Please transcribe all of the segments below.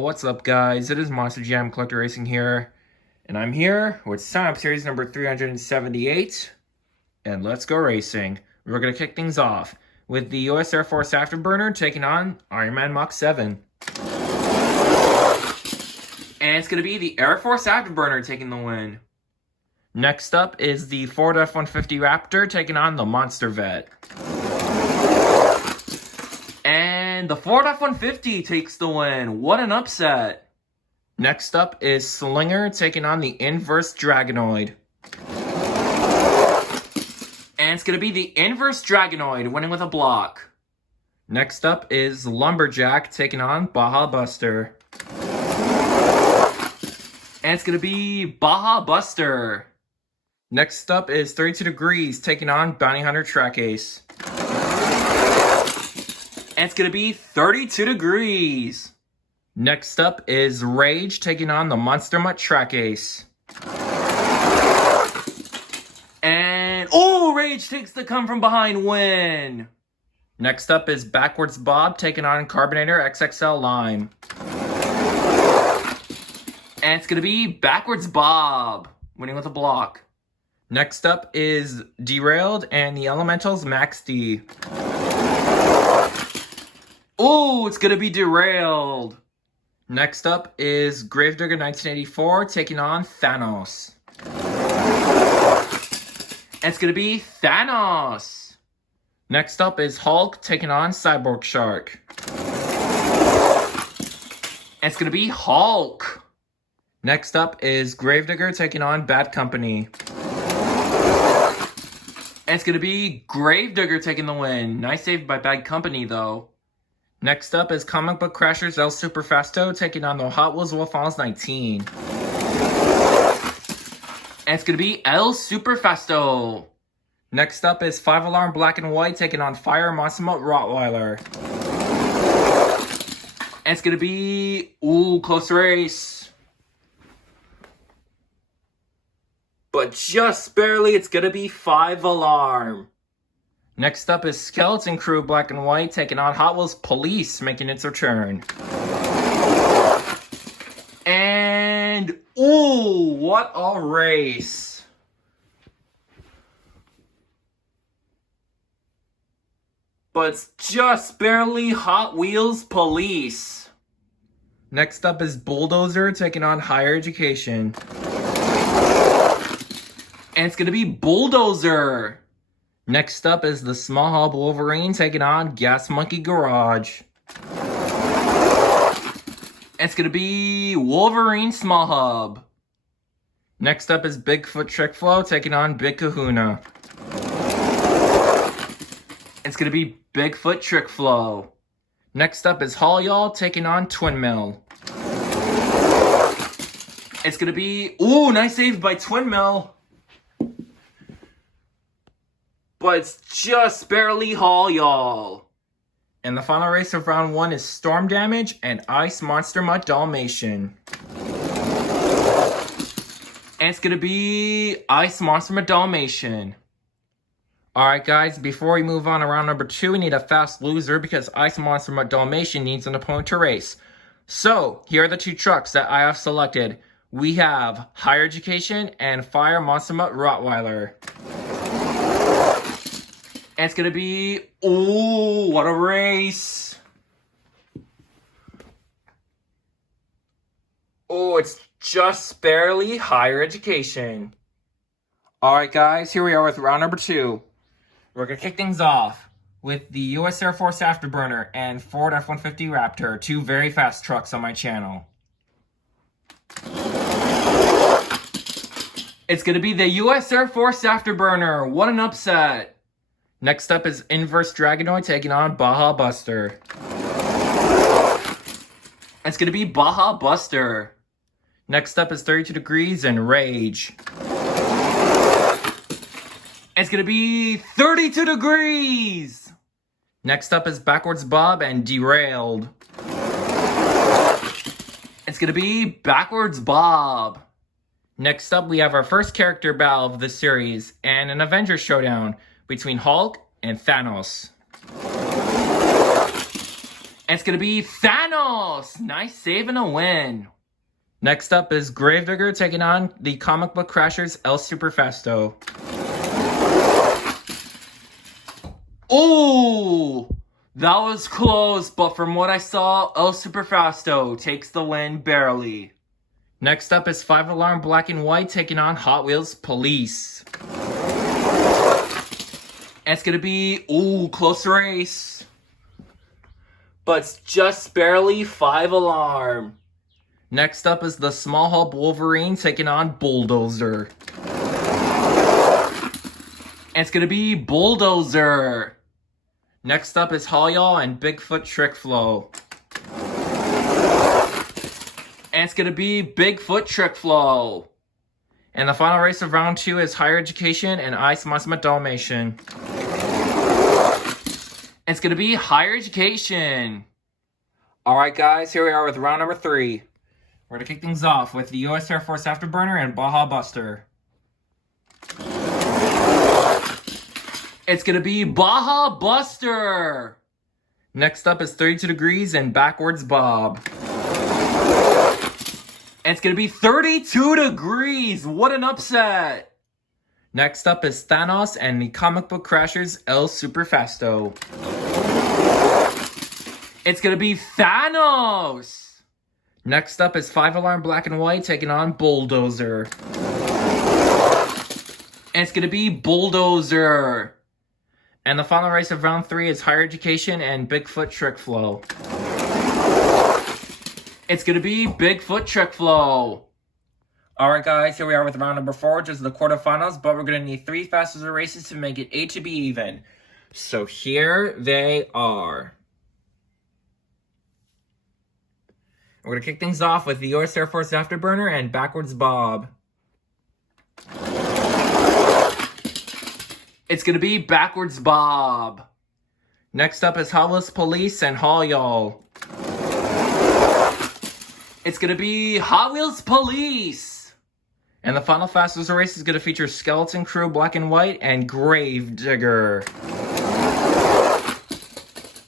what's up guys? It is Monster Jam Collector Racing here, and I'm here with sign-up series number 378, and let's go racing. We're going to kick things off with the US Air Force Afterburner taking on Iron Man Mach 7. And it's going to be the Air Force Afterburner taking the win. Next up is the Ford F-150 Raptor taking on the Monster Vet. And the Ford F-150 takes the win. What an upset. Next up is Slinger taking on the Inverse Dragonoid. And it's going to be the Inverse Dragonoid winning with a block. Next up is Lumberjack taking on Baja Buster. And it's going to be Baja Buster. Next up is 32 Degrees taking on Bounty Hunter Track Ace. And it's going to be 32 Degrees. Next up is Rage taking on the Monster Mutt Track Ace. And, oh, Rage takes the come from behind win. Next up is Backwards Bob taking on Carbonator XXL Lime. And it's going to be Backwards Bob winning with a block. Next up is Derailed and the Elementals Max D. Oh, it's going to be Derailed. Next up is Gravedigger 1984 taking on Thanos. And it's going to be Thanos. Next up is Hulk taking on Cyborg Shark. And it's going to be Hulk. Next up is Gravedigger taking on Bad Company. And it's going to be Gravedigger taking the win. Nice save by Bad Company, though. Next up is Comic Book Crashers El Superfasto taking on the Hot Wheels Wolf Finals 19. And it's going to be El Superfasto. Next up is 5 Alarm Black and White taking on Fire Monster Mutt Rottweiler. And it's going to be, ooh, close race. But just barely, it's going to be 5 Alarm. Next up is Skeleton Crew Black and White taking on Hot Wheels Police making its return. And, ooh, what a race. But it's just barely Hot Wheels Police. Next up is Bulldozer taking on Higher Education. And it's going to be Bulldozer. Next up is the Small Hub Wolverine taking on Gas Monkey Garage. And it's going to be Wolverine Small Hub. Next up is Bigfoot Trick Flow taking on Big Kahuna. It's going to be Bigfoot Trick Flow. Next up is Haul Y'all taking on Twin Mill. It's going to be, ooh, nice save by Twin Mill. But it's just barely Haul Y'all. And the final race of round 1 is Storm Damage and Ice Monster Mutt Dalmatian. And it's going to be Ice Monster Mutt Dalmatian. Alright guys, before we move on to round number 2, we need a fast loser because Ice Monster Mutt Dalmatian needs an opponent to race. So, here are the 2 trucks that I have selected. We have Higher Education and Fire Monster Mutt Rottweiler. And it's going to be, ooh, what a race. Oh, it's just barely Higher Education. Alright guys, here we are with round number 2. We're going to kick things off with the US Air Force Afterburner and Ford F-150 Raptor, 2 very fast trucks on my channel. It's going to be the US Air Force Afterburner. What an upset. Next up is Inverse Dragonoid taking on Baja Buster. It's going to be Baja Buster. Next up is 32 Degrees and Rage. It's going to be 32 Degrees. Next up is Backwards Bob and Derailed. It's going to be Backwards Bob. Next up, we have our first character battle of the series and an Avengers showdown between Hulk and Thanos. And it's going to be Thanos. Nice save and a win. Next up is Gravedigger taking on the Comic Book Crashers El Superfesto. Oh, that was close, but from what I saw, El Superfesto takes the win barely. Next up is 5 Alarm Black and White taking on Hot Wheels Police. And it's going to be, close race. But it's just barely 5 Alarm. Next up is the Small Hulk Wolverine taking on Bulldozer. And it's going to be Bulldozer. Next up is Y'all and Bigfoot Trick Flow. And it's going to be Bigfoot Trick Flow. And the final race of round 2 is Higher Education and Ice Monster Dalmatian. And it's going to be Higher Education. Alright guys, here we are with round number 3. We're going to kick things off with the U.S. Air Force Afterburner and Baja Buster. It's going to be Baja Buster. Next up is 32 Degrees and Backwards Bob. And it's going to be 32 Degrees. What an upset. Next up is Thanos and the Comic Book Crashers El Superfesto. It's going to be Thanos. Next up is 5 Alarm Black and White taking on Bulldozer. And it's going to be Bulldozer. And the final race of round 3 is Higher Education and Bigfoot Trick Flow. It's going to be Bigfoot Trick Flow. Alright guys, here we are with round number 4, which is the quarterfinals, but we're going to need 3 fastest races to make it 8 to be even. So here they are. We're going to kick things off with the U.S. Air Force Afterburner and Backwards Bob. It's going to be Backwards Bob. Next up is Hot Wheels Police and Y'all. It's going to be Hot Wheels Police. And the final fastest race is going to feature Skeleton Crew Black and White and Gravedigger.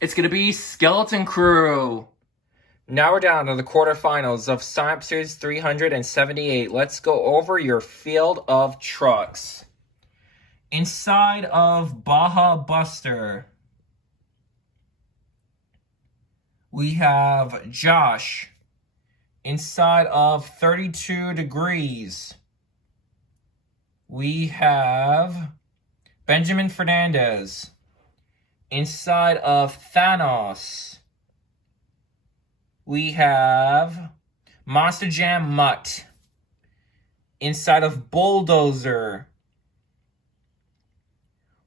It's going to be Skeleton Crew. Now we're down to the quarterfinals of Sign-Up Series 378. Let's go over your field of trucks. Inside of Baja Buster, we have Josh. Inside of 32 Degrees, we have Benjamin Fernandez. Inside of Thanos, we have Monster Jam Mutt. Inside of Bulldozer,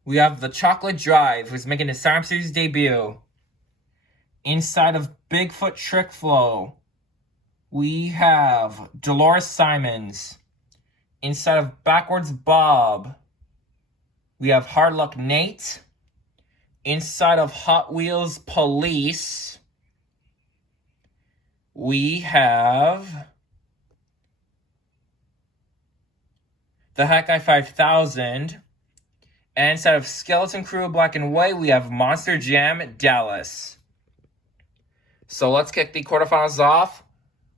we have the Chocolate Drive, who's making his Sign-Up Series debut. Inside of Bigfoot Trick Flow, we have Dolores Simons. Inside of Backwards Bob, we have Hard Luck Nate. Inside of Hot Wheels Police, we have the Hawkeye 5000. And inside of Skeleton Crew Black and White, we have Monster Jam Dallas. So let's kick the quarterfinals off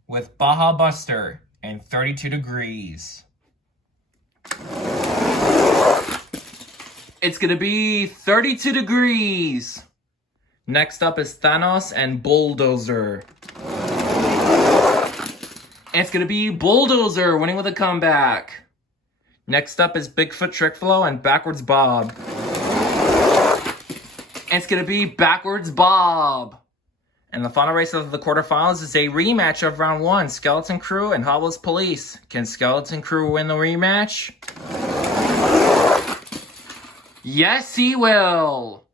with Baja Buster and 32 Degrees. It's going to be 32 Degrees. Next up is Thanos and Bulldozer. And it's going to be Bulldozer winning with a comeback. Next up is Bigfoot Trick Flow and Backwards Bob. And it's going to be Backwards Bob. And the final race of the quarterfinals is a rematch of round 1, Skeleton Crew and Hot Wheels Police. Can Skeleton Crew win the rematch? Yes, he will.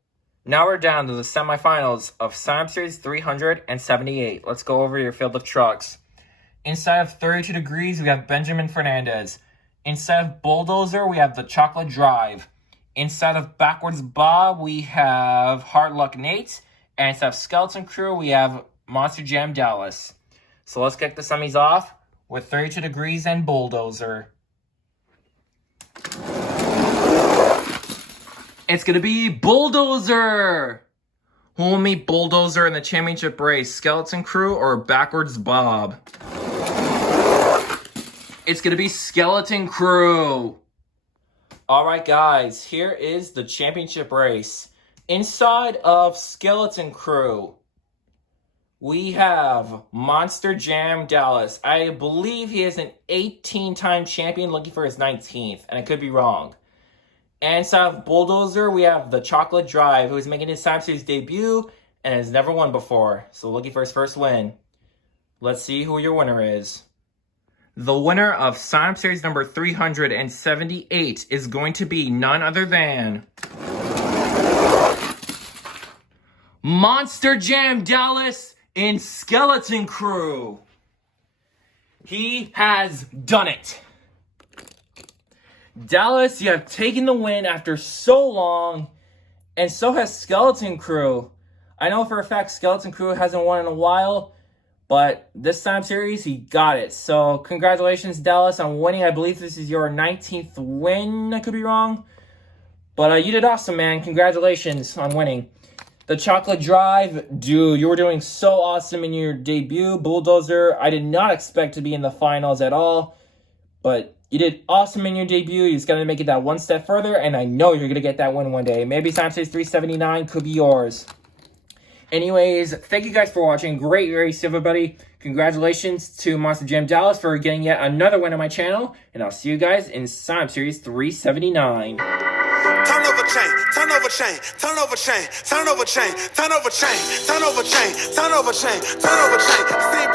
Now we're down to the semifinals of Sign-Up Series 378. Let's go over your field of trucks. Inside of 32 Degrees, we have Benjamin Fernandez. Inside of Bulldozer, we have the Chocolate Drive. Inside of Backwards Bob, we have Hard Luck Nate. And inside of Skeleton Crew, we have Monster Jam Dallas. So let's kick the semis off with 32 Degrees and Bulldozer. It's going to be Bulldozer Who will meet Bulldozer in the championship race? Skeleton Crew or Backwards Bob? It's going to be Skeleton Crew. Alright guys, here is the championship race. Inside of Skeleton Crew, we have Monster Jam Dallas. I believe he is an 18-time champion looking for his 19th, and I could be wrong. And inside of Bulldozer, we have the Chocolate Drive, who is making his Time Series debut and has never won before. So looking for his first win. Let's see who your winner is. The winner of Time Series number 378 is going to be none other than Monster Jam Dallas in Skeleton Crew. He has done it. Dallas, you have taken the win after so long, and so has Skeleton Crew. I know for a fact Skeleton Crew hasn't won in a while, but this time series, he got it. So congratulations, Dallas, on winning. I believe this is your 19th win. I could be wrong. But you did awesome, man. Congratulations on winning. The Chocolate Drive, dude, you were doing so awesome in your debut. Bulldozer, I did not expect to be in the finals at all. But you did awesome in your debut. You just got to make it that one step further. And I know you're going to get that win one day. Maybe Time Series 379 could be yours. Anyways, thank you guys for watching. Great race, everybody. Congratulations to Monster Jam Dallas for getting yet another win on my channel. And I'll see you guys in Time Series 379. Turn over chain, turn over chain, turn over chain, turn over chain, turn over chain, turn over chain, turn over chain, turn over chain, turn over chain.